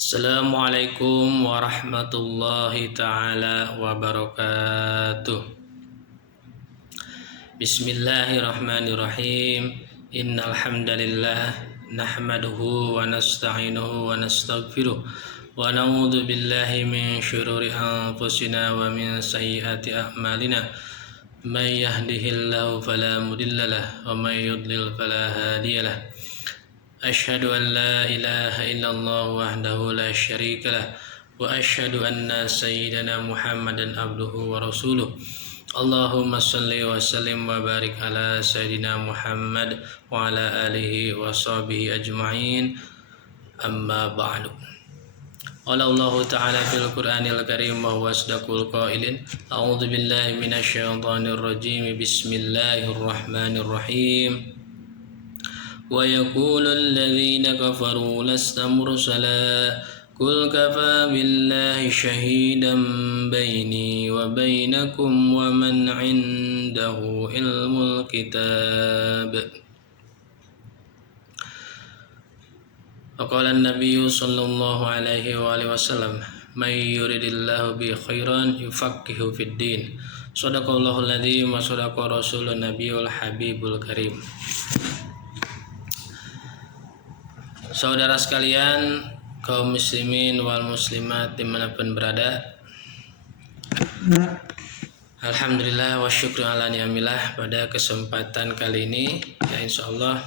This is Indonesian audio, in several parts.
Assalamualaikum warahmatullahi taala wabarakatuh. Bismillahirrahmanirrahim. Innal hamdalillah nahmaduhu wa nasta'inuhu wa nastaghfiruh wa na'udzu billahi min syururi anfusina wa min sayyiati a'malina. May yahdihillahu fala mudhillalah wa may yudlil fala hadiyalah. Asyhadu an la ilaha illallah wahdahu la syarikalah wa asyhadu anna sayyidana Muhammadan abduhu wa rasuluh. Allahumma salli wa sallim wa barik ala sayyidina Muhammad wa ala alihi wa sahbihi ajma'in. Amma ba'du. Qala Allah ta'ala fil Qur'anil Karim wa huwa asdaqul qailin. A'udzu billahi minasy syaithanir rajim. Bismillahirrahmanirrahim. ويقول الذين كفروا لست مرسلا قل كفى بالله شهيدا بيني وبينكم ومن عنده علم الكتاب. وقال النبي صلى الله عليه وآله وسلم من يريد الله به خيرا يفقهه في الدين. صدق الله العظيم وصدق رسول النبي الحبيب الكريم. Saudara sekalian, kaum muslimin wal muslimat dimanapun berada, alhamdulillah wa syukru ala ni'amillah. Pada kesempatan kali ini ya insyaallah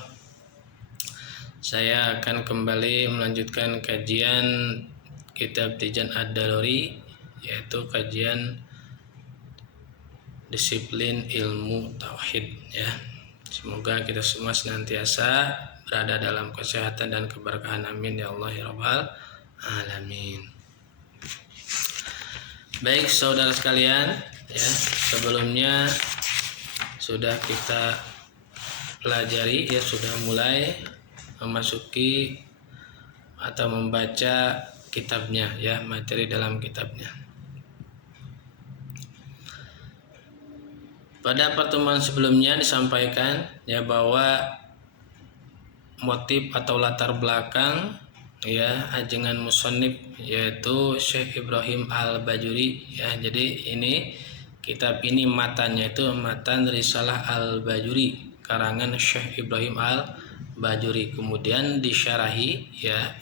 saya akan kembali melanjutkan kajian kitab Tijan Ad-Daruri, yaitu kajian disiplin ilmu tauhid ya. Semoga kita semua senantiasa berada dalam kesehatan dan keberkahan, amin ya Allah ya rabbal alamin. Baik saudara sekalian ya, sebelumnya sudah kita pelajari ya, sudah mulai memasuki atau membaca kitabnya ya, materi dalam kitabnya. Pada pertemuan sebelumnya disampaikan ya bahwa motif atau latar belakang ya ajengan musannif yaitu Syekh Ibrahim Al-Bajuri ya. Jadi ini kitab ini matanya itu matan Risalah Al-Bajuri karangan Syekh Ibrahim Al-Bajuri, kemudian disyarahi ya,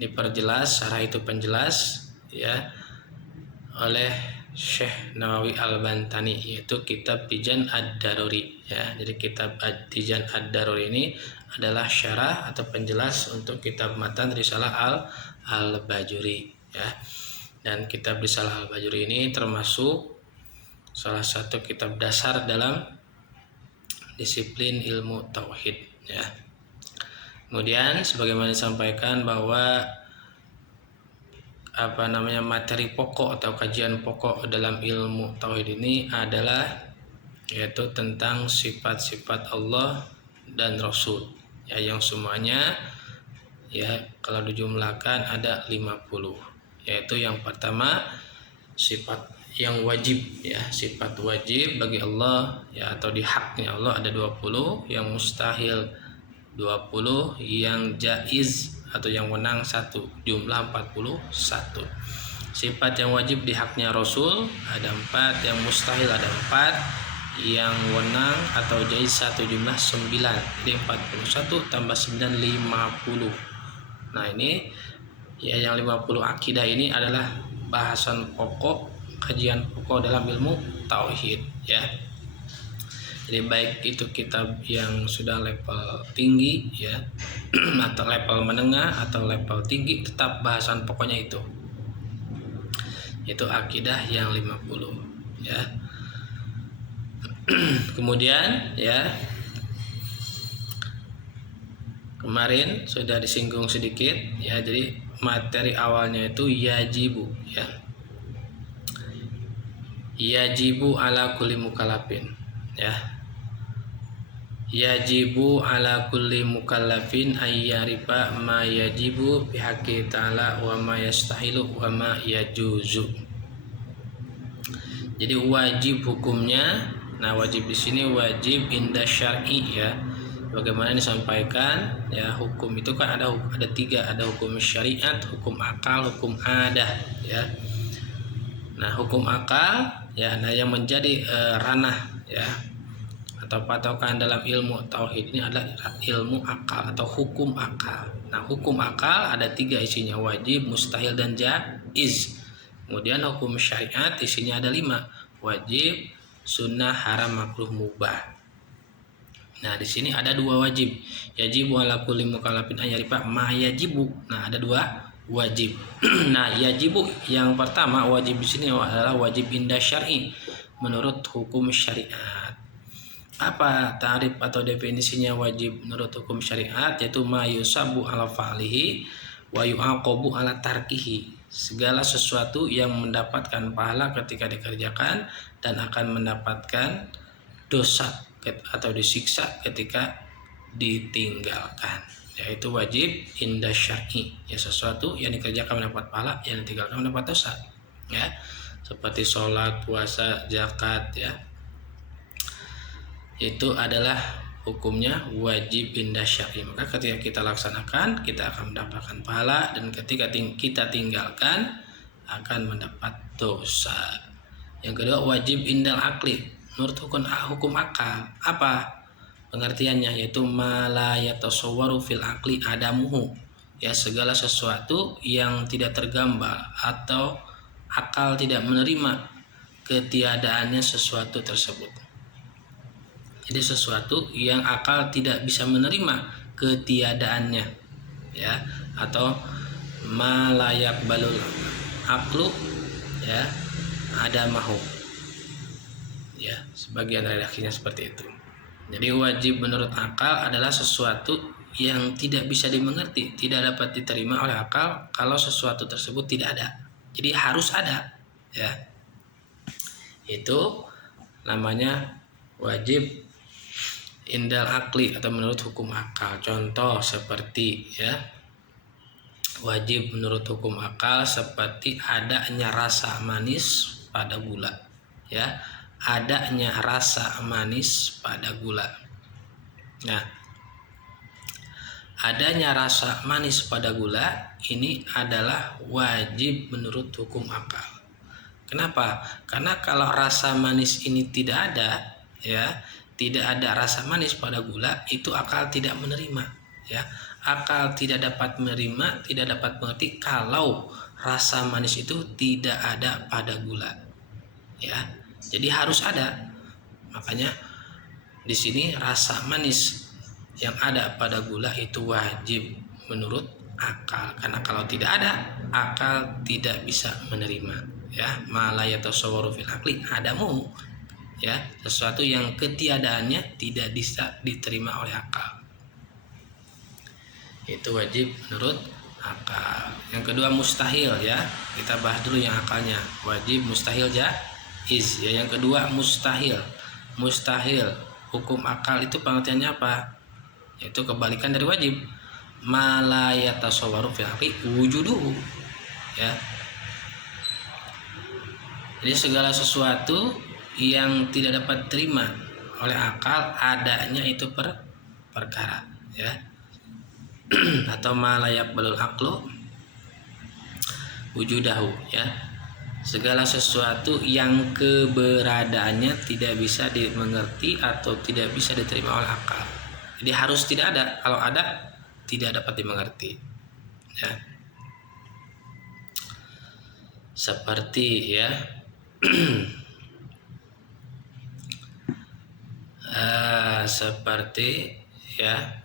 diperjelas, syarah itu penjelas ya oleh Syekh Nawawi Al-Bantani, yaitu kitab Tijan Ad-Daruri ya. Jadi kitab Tijan Ad-Daruri ini adalah syarah atau penjelas untuk kitab matan Risalah Al-Bajuri ya. Dan kitab Risalah Al-Bajuri ini termasuk salah satu kitab dasar dalam disiplin ilmu tauhid ya. Kemudian sebagaimana disampaikan bahwa materi pokok atau kajian pokok dalam ilmu tauhid ini adalah yaitu tentang sifat-sifat Allah dan Rasul ya, yang semuanya ya kalau dijumlahkan ada 50, yaitu yang pertama sifat yang wajib ya, sifat wajib bagi Allah ya atau di haknya Allah ada 20, yang mustahil 20, yang jaiz atau yang wenang 1, jumlah 41. Sifat yang wajib di haknya Rasul ada 4, yang mustahil ada 4, yang wenang atau jaiz 1, jumlah 9. Jadi 41 tambah 9 50. Nah ini ya, yang 50 akidah ini adalah bahasan pokok, kajian pokok dalam ilmu tauhid ya. Jadi baik itu kitab yang sudah level tinggi ya atau level menengah atau level tinggi, tetap bahasan pokoknya itu akidah yang 50 ya. Kemudian ya, kemarin sudah disinggung sedikit ya, jadi materi awalnya itu yajibu ya, yajibu ala kulli mukallafin ya. Yajibu ala kulli mukallafin ayyarifa ma yajibu bihaqqi ta'ala wa ma yastahilu wa ma yajuzu. Jadi wajib hukumnya, nah wajib di sini wajib inda syar'i ya, Bagaimana disampaikan ya, hukum itu kan ada tiga, ada hukum syariat, hukum akal, hukum adah ya. Nah, hukum akal ya, nah yang menjadi ranah ya atau patokan dalam ilmu tauhid ini adalah ilmu akal atau hukum akal. Nah, hukum akal ada tiga isinya, wajib, mustahil, dan jaiz. Kemudian hukum syariat isinya ada 5, wajib, sunnah, haram, makruh, mubah. Nah, di sini ada 2 wajib. Yajibu ala kulli mukallafin an ya'rifa ma yajibu. Nah, ada 2 wajib. Nah, yajibu yang pertama wajib di sini adalah wajib indah syar'i, menurut hukum syariat. Apa ta'rif atau definisinya wajib menurut hukum syariat? Yaitu ma yusabu ala fa'lihi wa yu'aqabu ala tarkihi. Segala sesuatu yang mendapatkan pahala ketika dikerjakan dan akan mendapatkan dosa atau disiksa ketika ditinggalkan, yaitu wajib indah syar'i ya, sesuatu yang dikerjakan mendapat pahala, yang ditinggalkan mendapat dosa ya, seperti sholat, puasa, zakat ya, itu adalah hukumnya wajib indah syar'i. Maka ketika kita laksanakan kita akan mendapatkan pahala, dan ketika kita tinggalkan akan mendapat dosa. Yang kedua wajib indal akli, menurut hukum akal. Apa pengertiannya? Yaitu mala yatasawwaru fil akli adamuhu ya, segala sesuatu yang tidak tergambar atau akal tidak menerima ketiadaannya sesuatu tersebut. Jadi sesuatu yang akal tidak bisa menerima ketiadaannya ya, atau malayak balul aklu ya adamahu ya, sebagian redaksinya seperti itu. Jadi wajib menurut akal adalah sesuatu yang tidak bisa dimengerti, tidak dapat diterima oleh akal kalau sesuatu tersebut tidak ada. Jadi harus ada ya. Itu namanya wajib indal akli atau menurut hukum akal. Contoh seperti ya, wajib menurut hukum akal seperti adanya rasa manis pada gula ya, adanya rasa manis pada gula. Nah, adanya rasa manis pada gula ini adalah wajib menurut hukum akal. Kenapa? Karena kalau rasa manis ini tidak ada ya, tidak ada rasa manis pada gula, itu akal tidak menerima ya. Akal tidak dapat menerima, tidak dapat mengerti kalau rasa manis itu tidak ada pada gula ya. Jadi harus ada. Makanya di sini rasa manis yang ada pada gula itu wajib menurut akal. Karena kalau tidak ada, akal tidak bisa menerima ya. Ma la yatasawwaru fil aqli adamu ya, sesuatu yang ketiadaannya tidak bisa diterima oleh akal. Itu wajib menurut akal. Yang kedua mustahil ya. Kita bahas dulu yang akalnya. Wajib, mustahil, jaiz ya. Yang kedua mustahil. Mustahil hukum akal itu pengertiannya apa? Yaitu kebalikan dari wajib. Ma la yatasawwaru fil aqli wujuduhu ya. Jadi segala sesuatu yang tidak dapat terima oleh akal adanya itu perkara ya. Atau ma la yaqbalul aqlu wujudahu ya, segala sesuatu yang keberadaannya tidak bisa dimengerti atau tidak bisa diterima oleh akal. Jadi harus tidak ada, kalau ada tidak dapat dimengerti ya. Seperti ya seperti ya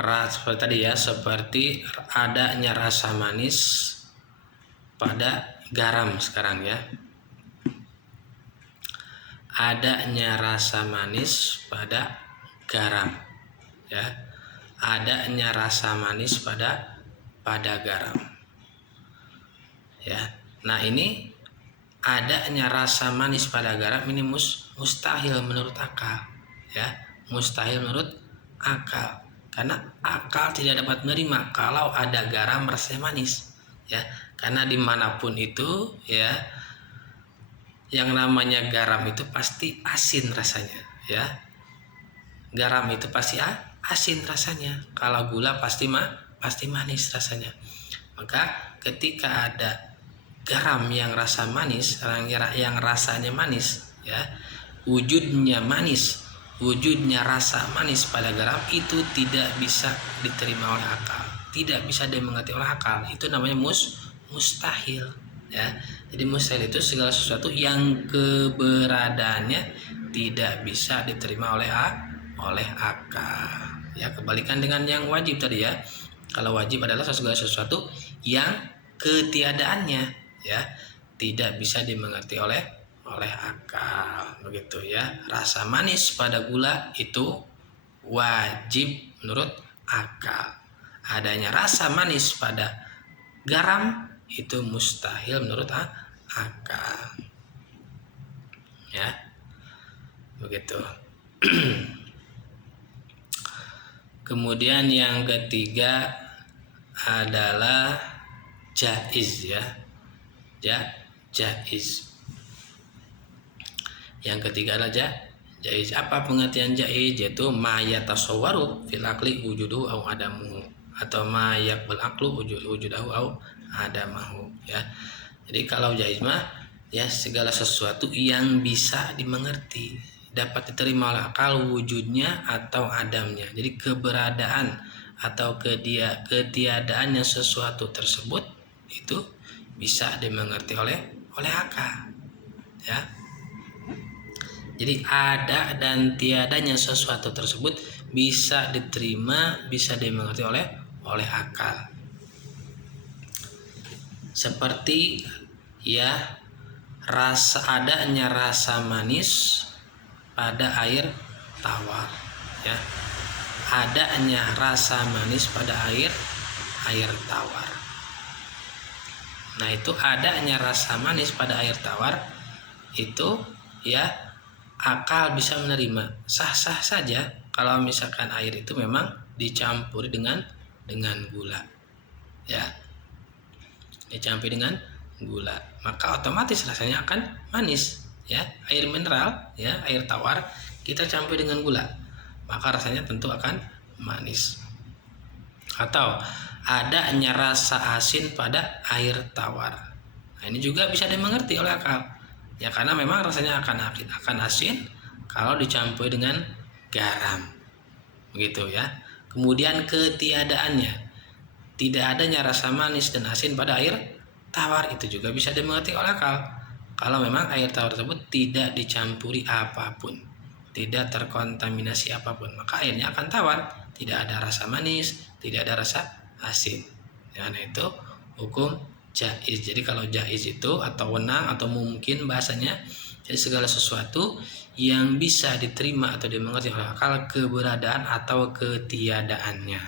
seperti tadi ya, seperti adanya rasa manis pada garam sekarang ya. Adanya rasa manis pada garam ya. Adanya rasa manis pada garam ya. Nah, ini adanya rasa manis pada garam ini mustahil menurut akal ya. Mustahil menurut akal. Karena akal tidak dapat menerima kalau ada garam rasanya manis ya. Karena dimanapun itu ya, yang namanya garam itu pasti asin rasanya, ya. Garam itu pasti asin rasanya. Kalau gula pasti manis rasanya. Maka ketika ada garam yang rasa manis, yang rasanya manis, ya, wujudnya manis, wujudnya rasa manis pada garam itu tidak bisa diterima oleh akal, tidak bisa dimengerti oleh akal. Itu namanya mustahil, ya. Jadi mustahil itu segala sesuatu yang keberadaannya tidak bisa diterima oleh akal. Ya, kebalikan dengan yang wajib tadi, ya. Kalau wajib adalah segala sesuatu yang ketiadaannya, ya, tidak bisa dimengerti oleh akal, begitu, ya. Rasa manis pada gula itu wajib menurut akal. Adanya rasa manis pada garam itu mustahil menurut akal, ya, begitu. Kemudian yang ketiga adalah jaiz, ya, jaiz. Yang ketiga adalah jaiz. Apa pengertian jaiz? Yaitu ma yatasawwaru fil aqli wujuduhu au adamuhu, atau ma yaqbal aqlu wujudahu au adamahu, ya. Jadi kalau jaiz mah, ya, segala sesuatu yang bisa dimengerti, dapat diterima oleh akal wujudnya atau adamnya. Jadi keberadaan atau ketiadaannya sesuatu tersebut itu bisa dimengerti oleh akal, ya. Jadi ada dan tiadanya sesuatu tersebut bisa diterima, bisa dimengerti oleh akal. Seperti, ya, adanya rasa manis pada air tawar, ya. Adanya rasa manis pada air tawar. Nah, itu adanya rasa manis pada air tawar itu, ya, akal bisa menerima, sah-sah saja kalau misalkan air itu memang dicampuri dengan gula, ya, dicampuri dengan gula, maka otomatis rasanya akan manis, ya. Air mineral, ya, air tawar kita campur dengan gula, maka rasanya tentu akan manis. Atau adanya rasa asin pada air tawar, nah, ini juga bisa dimengerti oleh akal, ya, karena memang rasanya akan asin kalau dicampur dengan garam, begitu, ya. Kemudian ketiadaannya, tidak adanya rasa manis dan asin pada air tawar, itu juga bisa dimengerti oleh akal. Kalau memang air tawar tersebut tidak dicampuri apapun, tidak terkontaminasi apapun, maka airnya akan tawar, tidak ada rasa manis, tidak ada rasa asin. Ya, nah, itu hukum jaiz. Jadi kalau jaiz itu atau wenang atau mungkin bahasanya, jadi segala sesuatu yang bisa diterima atau dimengerti oleh akal keberadaan atau ketiadaannya.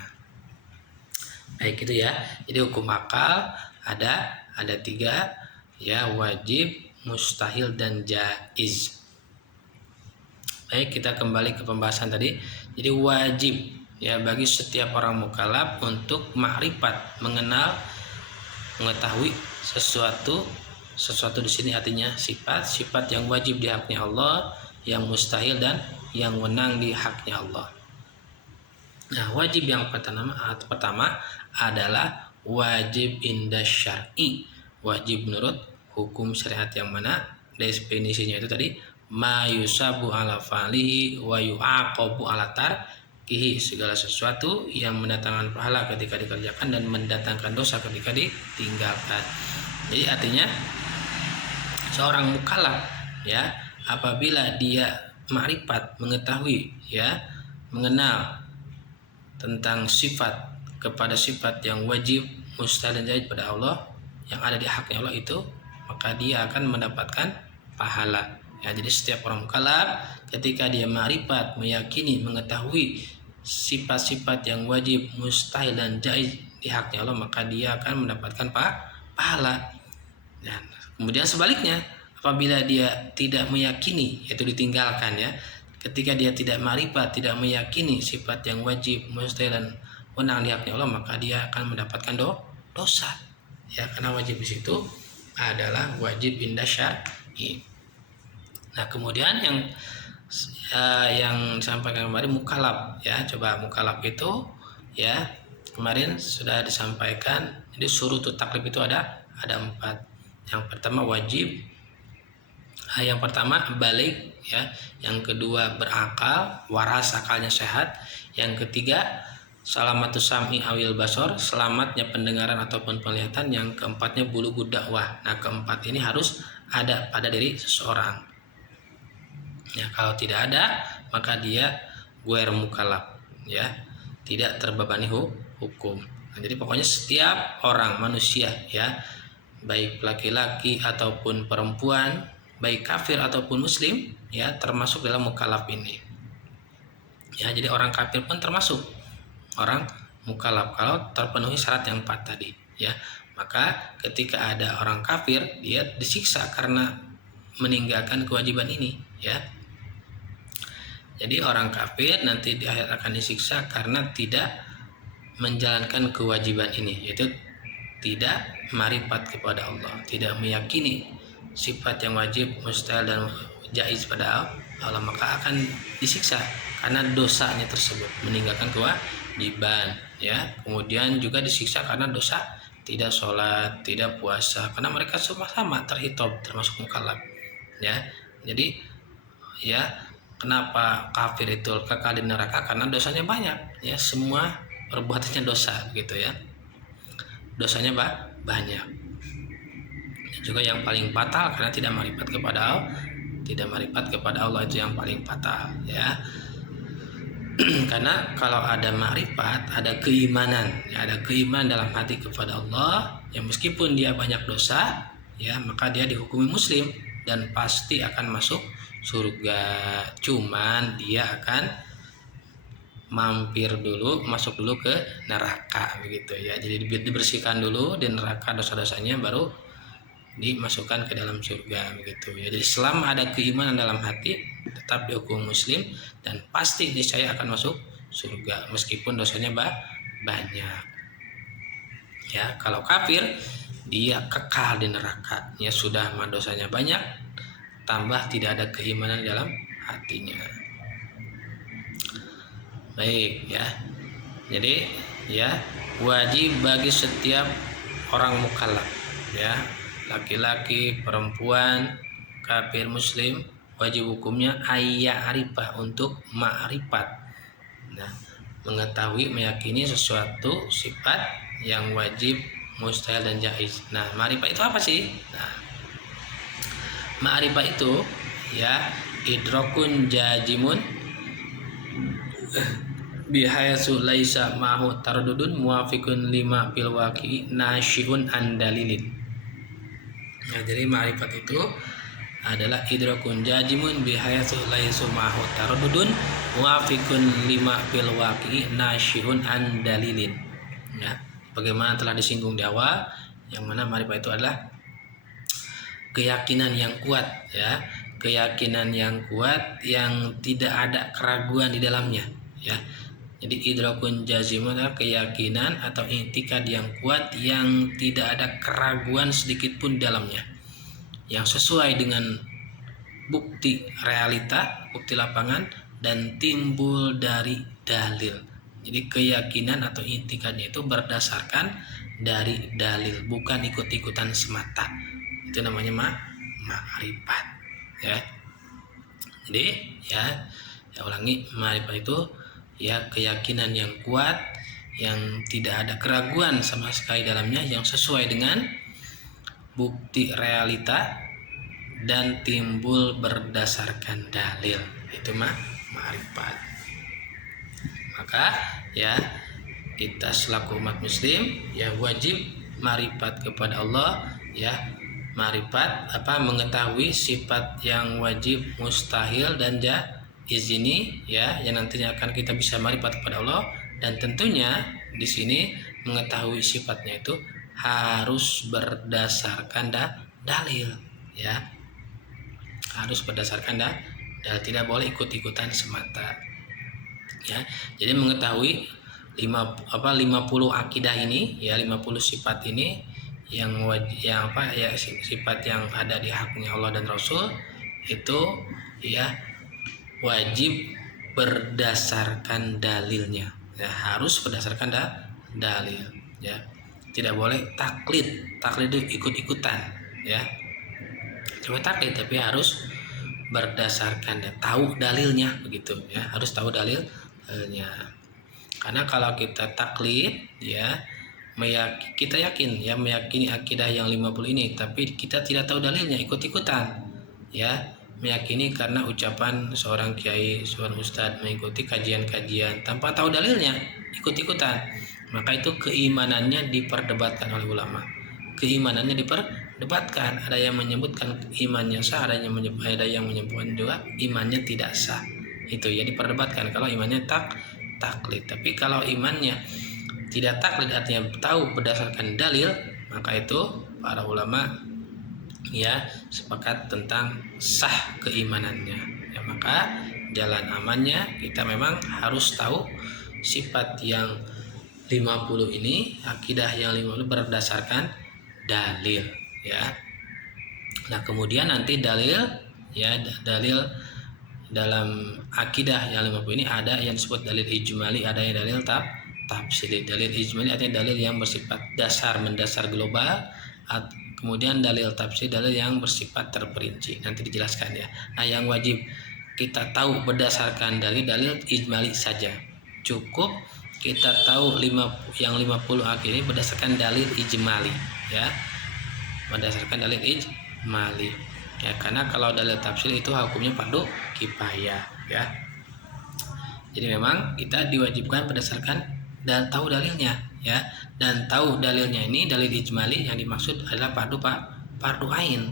Baik, itu, ya. Jadi hukum akal ada 3, ya, wajib, mustahil, dan jaiz. Baik, kita kembali ke pembahasan tadi. Jadi wajib, ya, bagi setiap orang mukallaf untuk makrifat, mengetahui sesuatu di sini artinya sifat yang wajib di haknya Allah, yang mustahil dan yang wenang di haknya Allah. Nah, wajib yang pertama adalah wajib inda syar'i, wajib menurut hukum syariat, yang mana definisinya itu tadi ma yusabu ala fa'lihi wa yu'aqabu ala tarkihi, segala sesuatu yang mendatangkan pahala ketika dikerjakan dan mendatangkan dosa ketika ditinggalkan. Jadi artinya seorang mukallaf, ya, apabila dia makrifat, mengetahui, ya, mengenal tentang kepada sifat yang wajib, mustahil, dan jaiz pada Allah yang ada di haknya Allah itu, maka dia akan mendapatkan pahala. Ya, jadi setiap orang mukallaf ketika dia makrifat, meyakini, mengetahui sifat-sifat yang wajib, mustahil, dan jaiz di haknya Allah, maka dia akan mendapatkan pahala. Dan kemudian sebaliknya, apabila dia tidak meyakini, yaitu ditinggalkan, ya, ketika dia tidak makrifat, tidak meyakini sifat yang wajib, mustahil, dan wenang di haknya Allah, maka dia akan mendapatkan dosa, ya, karena wajib di situ adalah wajib inda syar'i. Nah, kemudian yang disampaikan kemarin mukallaf ya. Coba mukallaf itu ya kemarin sudah disampaikan. Jadi syurutut taklif itu ada 4. Yang pertama wajib, yang pertama balik ya, yang kedua berakal, waras, akalnya sehat, yang ketiga salamatus sam'i awil basor, selamatnya pendengaran ataupun penglihatan, yang keempatnya bulughud dakwah. Nah, keempat ini harus ada pada diri seseorang. Ya, kalau tidak ada maka dia guer mukallaf ya, tidak terbebani hukum. Nah, jadi pokoknya setiap orang manusia ya, baik laki-laki ataupun perempuan, baik kafir ataupun muslim ya, termasuk dalam mukallaf ini. Ya, jadi orang kafir pun termasuk orang mukallaf kalau terpenuhi syarat yang 4 tadi ya. Maka ketika ada orang kafir, dia disiksa karena meninggalkan kewajiban ini ya. Jadi orang kafir nanti di akhirat akan disiksa karena tidak menjalankan kewajiban ini, yaitu tidak marifat kepada Allah, tidak meyakini sifat yang wajib, mustahil dan jaiz pada Allah, maka akan disiksa karena dosanya tersebut, meninggalkan kewajiban ya. Kemudian juga disiksa karena dosa tidak sholat, tidak puasa, karena mereka semua sama terhitung termasuk mukallaf ya. Jadi ya, kenapa kafir itu kekal di neraka? Karena dosanya banyak ya, semua perbuatannya dosa gitu ya, dosanya banyak. Dan juga yang paling fatal karena tidak marifat kepada Allah, tidak marifat kepada Allah itu yang paling fatal ya. Karena kalau ada marifat, ada keimanan ya, ada keimanan dalam hati kepada Allah yang meskipun dia banyak dosa ya, maka dia dihukumi muslim dan pasti akan masuk surga, cuman dia akan masuk dulu ke neraka begitu ya. Jadi dibersihkan dulu di neraka dosa-dosanya, baru dimasukkan ke dalam surga begitu ya. Jadi selama ada keimanan dalam hati, tetap dihukum muslim dan pasti niscaya akan masuk surga meskipun dosanya banyak ya. Kalau kafir dia kekal di neraka ya, sudah dosanya banyak tambah tidak ada keimanan dalam hatinya. Baik ya. Jadi ya, wajib bagi setiap orang mukallaf ya, laki-laki, perempuan, kafir, muslim, wajib hukumnya arifah, untuk ma'rifat. Nah, mengetahui, meyakini sesuatu sifat yang wajib, mustahil dan jaiz. Nah, ma'rifah itu apa sih? Nah, ma'rifah itu ya idrakun jazimun bihayatsu laisa ma'hu taraddudun muwafiqun lima fil waqi nasyiun an dalilin. Ya, jadi ma'rifat itu adalah idrakun jazimun bihayatsu laisa ma'hu taraddudun muwafiqun lima fil waqi nasyiun an dalilin. Ya, bagaimana telah disinggung di awal, yang mana ma'rifat itu adalah keyakinan yang kuat ya, keyakinan yang kuat yang tidak ada keraguan di dalamnya ya. Jadi idrakun jazimun adalah keyakinan atau i'tikad yang kuat yang tidak ada keraguan sedikit pun di dalamnya, yang sesuai dengan bukti realita, bukti lapangan dan timbul dari dalil. Jadi keyakinan atau i'tikadnya itu berdasarkan dari dalil, bukan ikut-ikutan semata. Itu namanya ma'rifat ya. Jadi ya ulangi, ma'rifat itu ya keyakinan yang kuat yang tidak ada keraguan sama sekali dalamnya, yang sesuai dengan bukti realita dan timbul berdasarkan dalil. Itu ma'rifat. Maka ya kita selaku umat muslim ya wajib ma'rifat kepada Allah ya. Ma'rifat mengetahui sifat yang wajib, mustahil dan jaiz ini ya, yang nantinya akan kita bisa ma'rifat kepada Allah. Dan tentunya di sini mengetahui sifatnya itu harus berdasarkan dalil ya, harus berdasarkan dalil, tidak boleh ikut-ikutan semata ya. Jadi mengetahui 50 akidah ini ya, 50 sifat ini yang sifat yang ada di haknya Allah dan Rasul itu ya wajib berdasarkan dalilnya. Ya, harus berdasarkan dalil ya. Tidak boleh taklid. Taklid itu ikut-ikutan ya. Cuma taklid tapi harus berdasarkan tahu dalilnya begitu ya, harus tahu dalilnya. Karena kalau kita taklid ya, kita yakin ya, meyakini akidah yang 50 ini tapi kita tidak tahu dalilnya, ikut-ikutan ya, meyakini karena ucapan seorang kiai, seorang ustadz, mengikuti kajian-kajian tanpa tahu dalilnya, ikut-ikutan, maka itu keimanannya diperdebatkan oleh ulama. Keimanannya diperdebatkan, ada yang menyebutkan imannya sah, ada yang menyebutkan juga imannya tidak sah. Itu ya diperdebatkan kalau imannya taklid. Tapi kalau imannya tidak taklid, artinya tahu berdasarkan dalil, maka itu para ulama ya sepakat tentang sah keimanannya ya. Maka jalan amannya kita memang harus tahu sifat yang 50 ini, akidah yang 50 berdasarkan dalil ya. Nah kemudian nanti dalil ya, dalil dalam akidah yang 50 ini ada yang disebut dalil ijmali, ada yang dalil tafsili. Dalil ijmali artinya dalil yang bersifat dasar, mendasar, global. Kemudian dalil tafsir, dalil yang bersifat terperinci, nanti dijelaskan ya. Nah yang wajib kita tahu berdasarkan dalil ijmali saja, cukup kita tahu yang 50 akid ini berdasarkan dalil ijmali ya, berdasarkan dalil ijmali ya. Karena kalau dalil tafsir itu hukumnya fardu kifayah ya. Jadi memang kita diwajibkan berdasarkan dan tahu dalilnya ya, dan tahu dalilnya ini dalil ijmali yang dimaksud adalah fardu ain,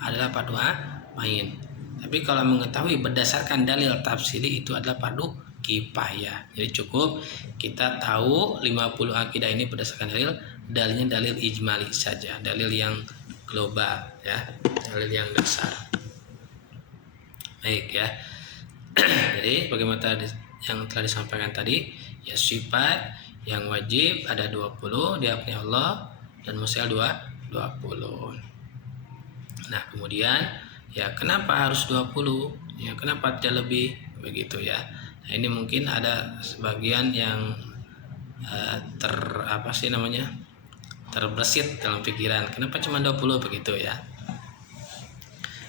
adalah fardu ain. Tapi kalau mengetahui berdasarkan dalil tafsiri itu adalah fardu kifayah. Jadi cukup kita tahu 50 akidah ini berdasarkan dalilnya dalil ijmali saja, dalil yang global ya, dalil yang dasar. Baik ya. Jadi bagaimana yang telah disampaikan tadi ya, sifat yang wajib ada 20 dihakimi Allah dan mustahil 20. Nah kemudian ya kenapa harus 20 ya, kenapa tidak lebih begitu ya. Nah ini mungkin ada sebagian yang terbersit dalam pikiran, kenapa cuma 20 begitu ya.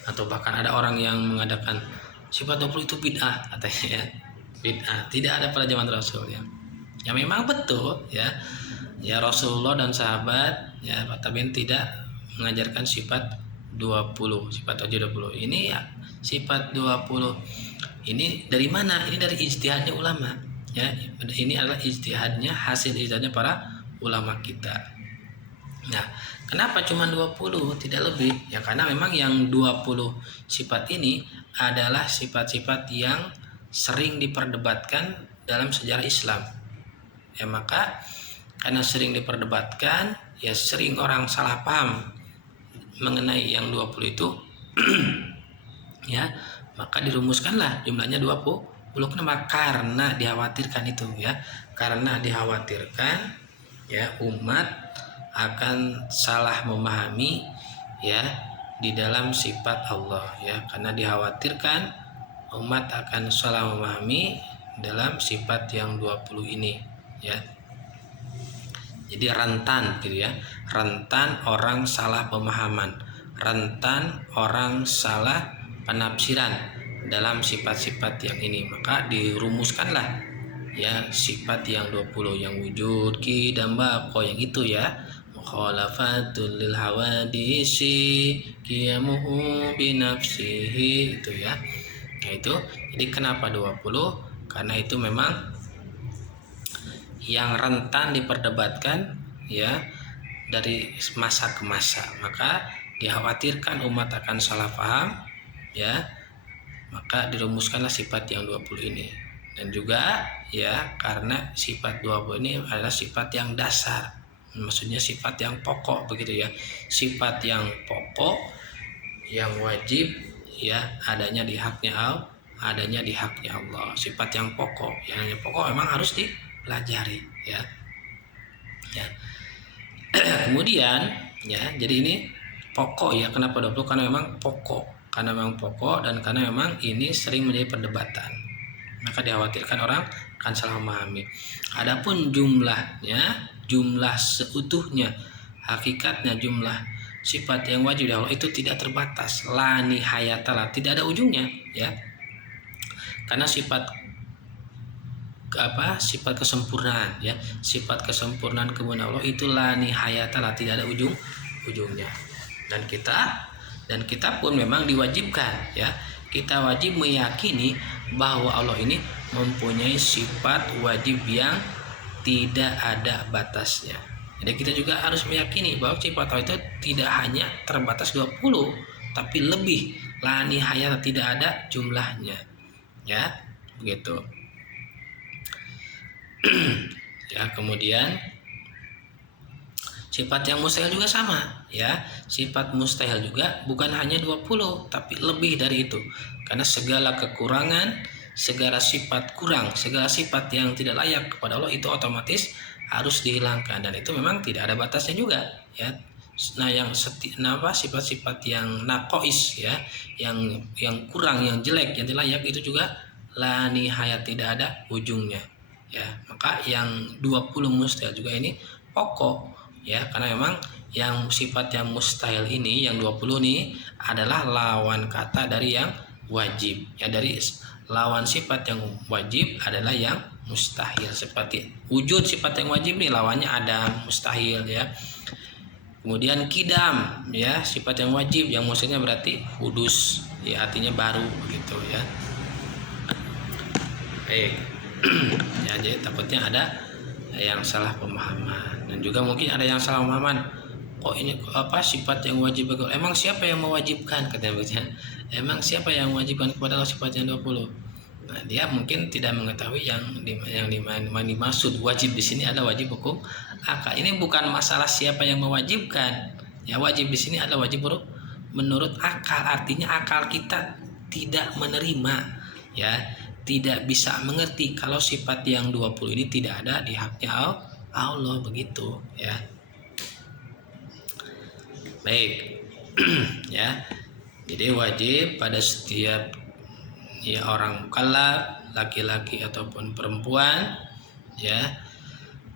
Atau bahkan ada orang yang mengadakan sifat 20 itu bid'ah katanya ya. Bid'ah tidak ada pada zaman Rasul ya. Ya memang betul ya. Ya Rasulullah dan sahabat ya tabi'in tidak mengajarkan sifat 20, sifat wajib 20. Ini ya sifat 20 ini dari mana? Ini dari ijtihadnya ulama ya. Ini adalah ijtihadnya, hasil ijtihadnya para ulama kita. Nah, kenapa cuma 20 tidak lebih? Ya karena memang yang 20 sifat ini adalah sifat-sifat yang sering diperdebatkan dalam sejarah Islam. Ya maka karena sering diperdebatkan, ya sering orang salah paham mengenai yang 20 itu ya, maka dirumuskanlah jumlahnya 20. Kenapa? Karena dikhawatirkan itu ya, karena dikhawatirkan ya umat akan salah memahami ya di dalam sifat Allah ya, karena dikhawatirkan umat akan salah memahami dalam sifat yang 20 ini ya. Jadi rentan gitu ya, rentan orang salah pemahaman, rentan orang salah penafsiran dalam sifat-sifat yang ini. Maka dirumuskanlah ya sifat yang 20, yang wujud, ki dan baqo, yang itu ya. Mukhalafatul lil hawadisi qiyamuhu binafsihi, itu ya. Nah itu, jadi kenapa 20? Karena itu memang yang rentan diperdebatkan ya dari masa ke masa, maka dikhawatirkan umat akan salah paham ya, maka dirumuskanlah sifat yang 20 ini. Dan juga ya karena sifat 20 ini adalah sifat yang dasar, maksudnya sifat yang pokok begitu ya, sifat yang pokok yang wajib ya adanya di haknya Allah, sifat yang pokok, yang pokok memang harus dipelajari ya. Kemudian ya, jadi ini pokok ya. Kenapa 20? Karena memang pokok karena memang pokok dan karena memang ini sering menjadi perdebatan. Maka dikhawatirkan orang akan salah memahami. Adapun jumlahnya, jumlah seutuhnya, hakikatnya jumlah sifat yang wajib di Allah itu tidak terbatas, la nihayatalah, tidak ada ujungnya, ya. Karena sifat sifat kesempurnaan, ya, sifat kesempurnaan kemuliaan Allah itu la nihayatalah, tidak ada ujungnya. Dan kita pun memang diwajibkan, ya, kita wajib meyakini bahwa Allah ini mempunyai sifat wajib yang tidak ada batasnya. Jadi kita juga harus meyakini bahwa sifat Allah itu tidak hanya terbatas 20, tapi lebih, la nihayat, tidak ada jumlahnya, ya, begitu. Ya, kemudian sifat yang mustahil juga sama, ya. Sifat mustahil juga bukan hanya 20, tapi lebih dari itu. Karena segala kekurangan, segala sifat kurang, segala sifat yang tidak layak kepada Allah itu otomatis harus dihilangkan, dan itu memang tidak ada batasnya juga, ya. Nah, sifat-sifat yang naqais, ya, yang kurang, yang jelek, yang tidak layak itu juga la nihayat, tidak ada ujungnya, ya. Maka yang 20 mustahil juga ini pokok, ya, karena memang yang sifat yang mustahil ini, yang 20 ini adalah lawan kata dari yang wajib, ya. Dari lawan sifat yang wajib adalah yang mustahil. Seperti wujud, sifat yang wajib nih lawannya adam, mustahil, ya. Kemudian kidam, ya, sifat yang wajib, yang maksudnya berarti hudus, ya, artinya baru, begitu, ya. Baik. Ya, jadi takutnya ada yang salah pemahaman, dan juga mungkin ada yang salah pemahaman. Kok ini sifat yang wajib? Emang siapa yang mewajibkan, katanya begitu. Emang siapa yang mewajibkan kepada Allah sifat yang 20? Nah, dia mungkin tidak mengetahui yang dimaksud wajib di sini adalah wajib hukum akal. Ini bukan masalah siapa yang mewajibkan. Ya, wajib di sini adalah wajib menurut akal. Artinya akal kita tidak menerima, ya, tidak bisa mengerti kalau sifat yang 20 ini tidak ada di haknya Allah, begitu, ya. Baik. Ya. Jadi wajib pada setiap, ya, orang mukallaf, laki-laki ataupun perempuan, ya,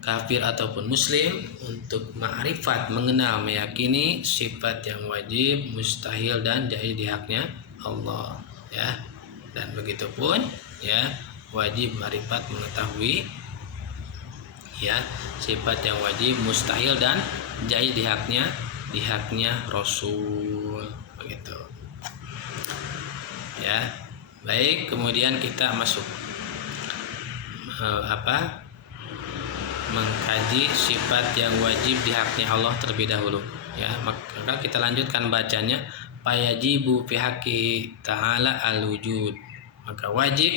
kafir ataupun muslim, untuk ma'rifat, mengenal, meyakini sifat yang wajib, mustahil dan jaiz di haknya Allah, ya. Dan begitupun, ya, wajib ma'rifat, mengetahui, ya, sifat yang wajib, mustahil dan jaiz di haknya Rasul, begitu, ya. Baik, kemudian kita masuk mengkaji sifat yang wajib di haknya Allah terlebih dahulu, ya. Maka kita lanjutkan bacanya, fayajibu fi haqqi ta'ala al-wujud. Maka wajib,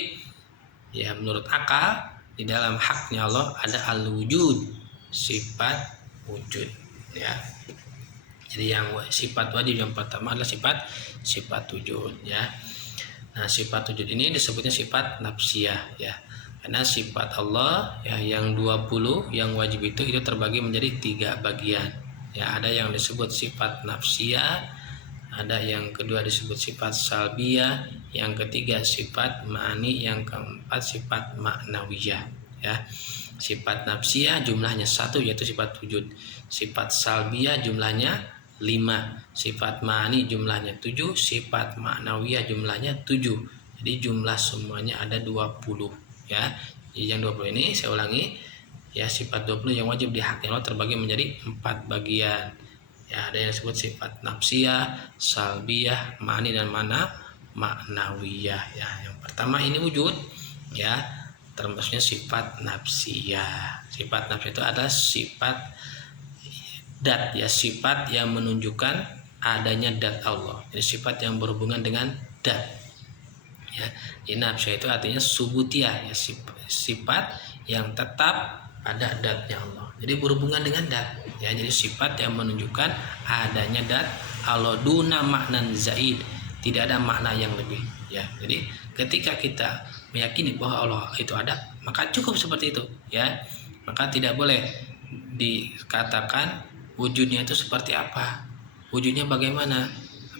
ya, menurut akal di dalam haknya Allah ada al-wujud, sifat wujud, ya. Jadi yang sifat wajib yang pertama adalah sifat wujud, ya. Nah, sifat wujud ini disebutnya sifat nafsiyah, ya. Karena sifat Allah, ya, yang 20 yang wajib itu terbagi menjadi 3 bagian. Ya, ada yang disebut sifat nafsiyah, ada yang kedua disebut sifat salbiyah, yang ketiga sifat ma'ani, yang keempat sifat ma'nawiyah, ya. Sifat nafsiyah jumlahnya 1, yaitu sifat wujud. Sifat salbiyah jumlahnya 5, sifat ma'ani jumlahnya 7, sifat ma'nawiyah jumlahnya 7. Jadi jumlah semuanya ada 20, ya. Jadi yang 20 ini saya ulangi, ya, sifat 20 yang wajib di haknya Allah terbagi menjadi 4 bagian. Ya, ada yang disebut sifat nafsiyah, salbiyah, ma'ani dan ma'nawiyah, ya. Yang pertama ini wujud, ya, termasuknya sifat nafsiyah. Sifat nafsiyah itu adalah sifat dat, ya, sifat yang menunjukkan adanya dat Allah. Jadi sifat yang berhubungan dengan dat, ya. Jadi nafsiyah itu artinya subutiyah, ya, sifat yang tetap pada datnya Allah. Jadi berhubungan dengan dat, ya. Jadi sifat yang menunjukkan adanya dat Allah, duna maknan zaid, tidak ada makna yang lebih, ya. Jadi ketika kita meyakini bahwa Allah itu ada, maka cukup seperti itu, ya. Maka tidak boleh dikatakan wujudnya itu seperti apa, wujudnya bagaimana,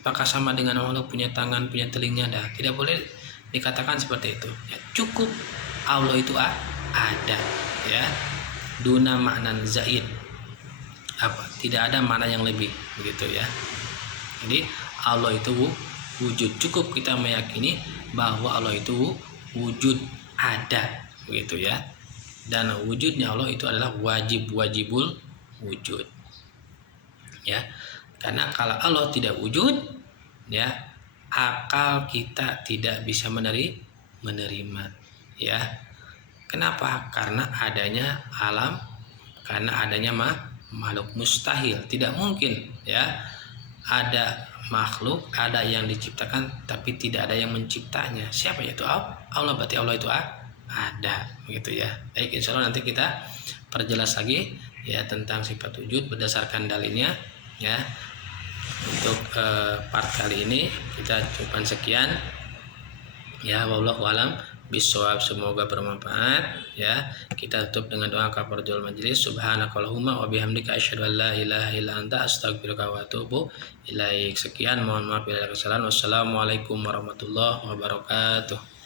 Apakah sama dengan Allah punya tangan, punya telinga? Nah, tidak boleh dikatakan seperti itu. Ya, cukup Allah itu ada, ya. Duna maknan zaid. Apa? Tidak ada makna yang lebih, begitu ya. Jadi Allah itu wujud. Cukup kita meyakini bahwa Allah itu wujud, ada, begitu ya. Dan wujudnya Allah itu adalah wajibul wujud, ya. Karena kalau Allah tidak wujud, ya, akal kita tidak bisa menerima, ya. Kenapa? Karena adanya alam, karena adanya makhluk. Mustahil, tidak mungkin, ya. Ada makhluk, ada yang diciptakan, tapi tidak ada yang menciptanya. Siapa itu? Allah. Berarti Allah itu ada, begitu ya. Baik, insya Allah nanti kita perjelas lagi, ya, tentang sifat wujud berdasarkan dalilnya, ya. Untuk part kali ini kita cukup sekian, ya. Wallahu alam bisawab, semoga bermanfaat, ya. Kita tutup dengan doa kafaratul majelis. Subhanakallahumma wa bihamdika asyhadu an la ilaha illa anta astaghfiruka wa atubu ilaik. Sekian, mohon maaf bila ada kesalahan. Wassalamualaikum warahmatullahi wabarakatuh.